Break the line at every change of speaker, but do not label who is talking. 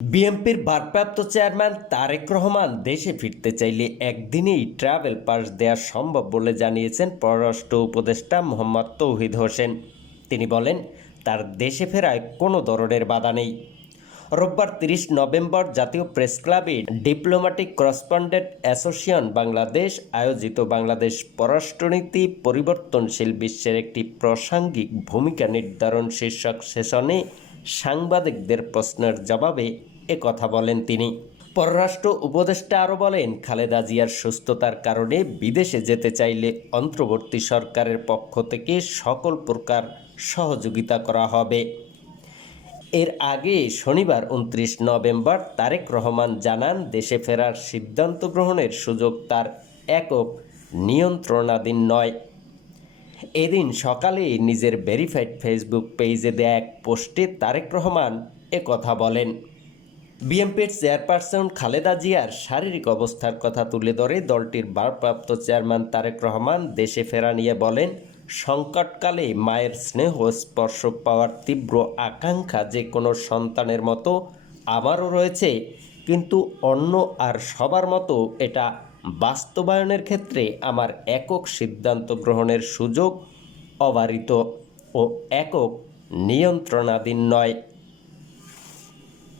বিএনপির ভারপ্রাপ্ত চেয়ারম্যান তারেক রহমান দেশে ফিরতে চাইলে একদিনেই ট্রাভেল পাস দেওয়া সম্ভব বলে জানিয়েছেন পররাষ্ট্র উপদেষ্টা মোহাম্মদ তৌহিদ হোসেন। তিনি বলেন, তার দেশে ফেরায় কোনো ধরনের বাধা নেই। রোববার তিরিশ নভেম্বর জাতীয় প্রেস ক্লাবে ডিপ্লোম্যাটিক করসপন্ডেন্ট অ্যাসোসিয়েশন বাংলাদেশ আয়োজিত বাংলাদেশ পররাষ্ট্রনীতি পরিবর্তনশীল বিশ্বের একটি প্রাসঙ্গিক ভূমিকা নির্ধারণ শীর্ষক সেশনে সাংবাদিকদের প্রশ্নের জবাবে এ কথা বলেন তিনি। পররাষ্ট্র উপদেষ্টা আরও বলেন, খালেদা জিয়ার সুস্থতার কারণে বিদেশে যেতে চাইলে অন্তর্বর্তী সরকারের পক্ষ থেকে সকল প্রকার সহযোগিতা করা হবে। এর আগে শনিবার উনত্রিশ নভেম্বর তারেক রহমান জানান, দেশে ফেরার সিদ্ধান্ত গ্রহণের সুযোগ তার একক নিয়ন্ত্রণাধীন নয়। এদিন সকালে নিজের ভেরিফাইড ফেসবুক পেজে দেয়া এক পোস্টে তারেক রহমান এ কথা বলেন। বিএনপির চেয়ারপারসন খালেদা জিয়ার শারীরিক অবস্থার কথা তুলে ধরে দলটির ভারপ্রাপ্ত চেয়ারম্যান তারেক রহমান দেশে ফেরা নিয়ে বলেন, সংকটকালে মায়ের স্নেহ স্পর্শ পাওয়ার তীব্র আকাঙ্ক্ষা যে কোনো সন্তানের মতো আমারও রয়েছে, কিন্তু অন্য আর সবার মতো এটা বাস্তবায়নের ক্ষেত্রে আমার একক সিদ্ধান্ত গ্রহণের সুযোগ অবারিত ও একক নিয়ন্ত্রণাধীন নয়।